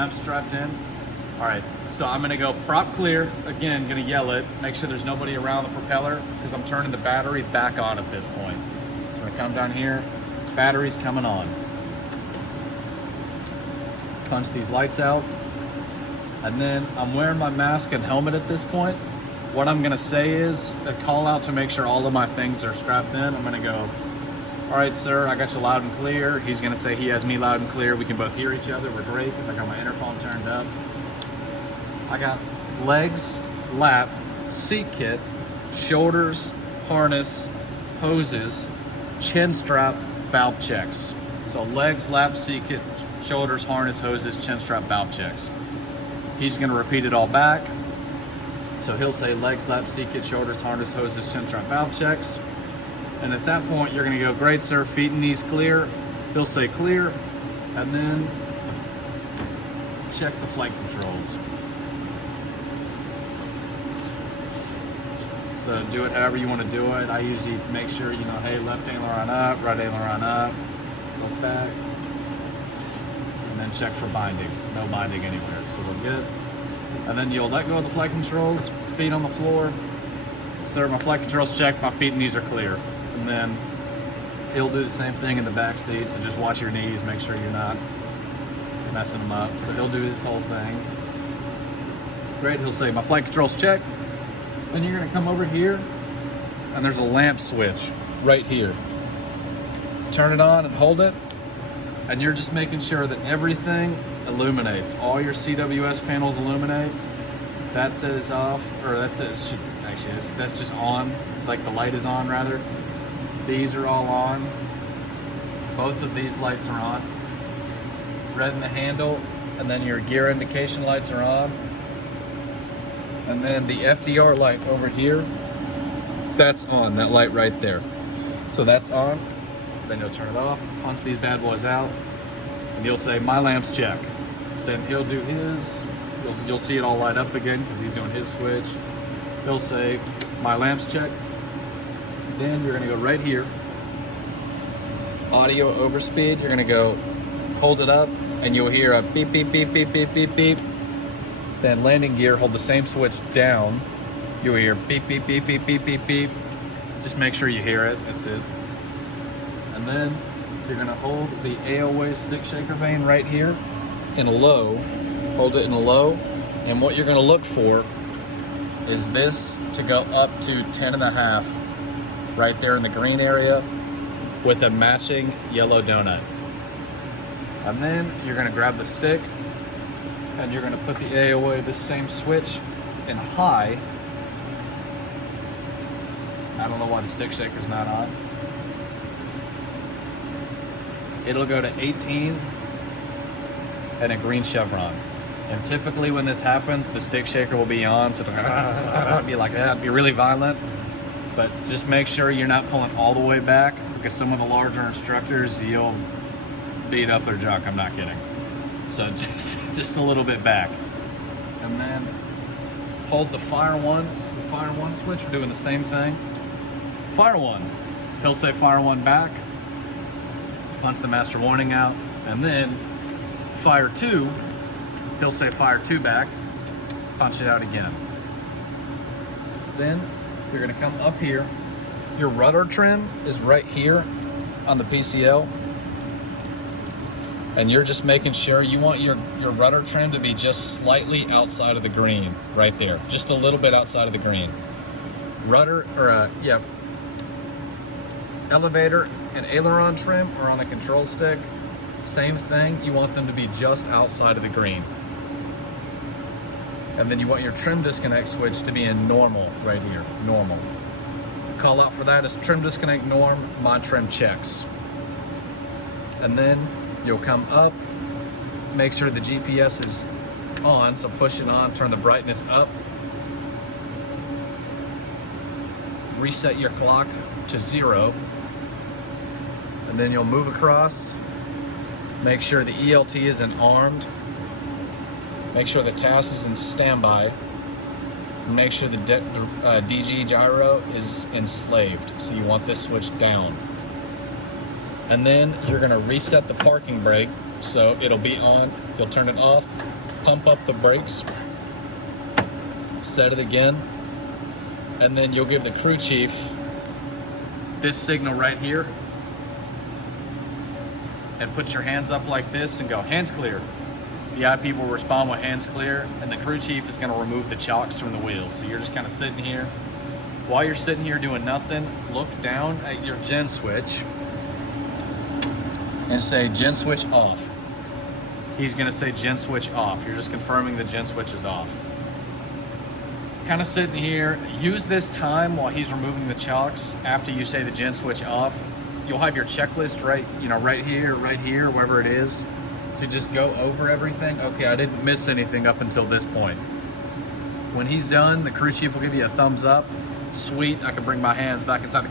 I'm strapped in. All right, so I'm gonna go prop clear. Again, gonna yell it, make sure there's nobody around the propeller because I'm turning the battery back on at this point. I'm gonna come down here, battery's coming on. Punch these lights out. And then I'm wearing my mask and helmet at this point. What I'm gonna say is a call out to make sure all of my things are strapped in. I'm gonna go, all right, sir, I got you loud and clear. He's gonna say he has me loud and clear. We can both hear each other. We're great because I got my interphone turned up. I got legs, lap, seat kit, shoulders, harness, hoses, chin strap, valve checks. So legs, lap, seat kit, shoulders, harness, hoses, chin strap, valve checks. He's gonna repeat it all back. So he'll say legs, lap, seat kit, shoulders, harness, hoses, chin strap, valve checks. And at that point, you're gonna go, great, sir, feet and knees clear. He'll say clear, and then check the flight controls. So do it however you wanna do it. I usually make sure, hey, left aileron up, right aileron up, look back, and then check for binding. No binding anywhere, so we're good. And then you'll let go of the flight controls, feet on the floor. Sir, my flight controls checked, my feet and knees are clear. And then he'll do the same thing in the back seat, so just watch your knees, make sure you're not messing them up. So he'll do this whole thing. Great, he'll say, my flight controls checked. Then you're gonna come over here, and there's a lamp switch right here. Turn it on and hold it, and you're just making sure that everything illuminates. All your CWS panels illuminate. That says off, or that says, actually, that's just on, like the light is on rather. These are all on. Both of these lights are on. Red in the handle, and then your gear indication lights are on. And then the FDR light over here, that's on, that light right there. So that's on, then you'll turn it off, punch these bad boys out, and you'll say, my lamp's check. Then he'll do his, you'll see it all light up again because he's doing his switch. He'll say, my lamp's check. Then you're gonna go right here. Audio overspeed, you're gonna go hold it up and you'll hear a beep, beep, beep, beep, beep, beep, beep. Then landing gear, hold the same switch down. You'll hear beep, beep, beep, beep, beep, beep, beep. Just make sure you hear it, that's it. And then you're gonna hold the AOA stick shaker vane right here in a low. Hold it in a low. And what you're gonna look for is this to go up to 10.5 right there in the green area with a matching yellow donut. And then you're gonna grab the stick and you're gonna put the AOA, this same switch, in high. I don't know why the stick shaker's not on. It'll go to 18 and a green chevron. And typically when this happens, the stick shaker will be on, so it'll be like that, be really violent. But just make sure you're not pulling all the way back because some of the larger instructors, you'll beat up their junk, I'm not kidding. So just a little bit back. And then hold the fire one switch, we're doing the same thing. Fire one, he'll say fire one back, punch the master warning out, and then fire two, he'll say fire two back, punch it out again. Then you're gonna come up here. Your rudder trim is right here on the PCL. And you're just making sure you want your rudder trim to be just slightly outside of the green, right there. Just a little bit outside of the green. Elevator and aileron trim are on the control stick. Same thing, you want them to be just outside of the green. And then you want your trim disconnect switch to be in normal right here, normal. The call out for that is trim disconnect norm, mod trim checks. And then you'll come up, make sure the GPS is on, so push it on, turn the brightness up. Reset your clock to 0. And then you'll move across, make sure the ELT is in armed, make sure the TAS is in standby, and make sure the DG gyro is enslaved, so you want this switch down. And then you're gonna reset the parking brake So it'll be on, you'll turn it off, pump up the brakes, set it again, and then you'll give the crew chief this signal right here, and put your hands up like this and go, hands clear. The IP will respond with hands clear, and the crew chief is gonna remove the chocks from the wheels. So you're just kind of sitting here. While you're sitting here doing nothing, look down at your gen switch and say gen switch off. He's gonna say gen switch off. You're just confirming the gen switch is off. Kind of sitting here, use this time while he's removing the chocks after you say the gen switch off. You'll have your checklist right here, wherever it is, to just go over everything. Okay, I didn't miss anything up until this point. When he's done, the crew chief will give you a thumbs up. Sweet, I can bring my hands back inside the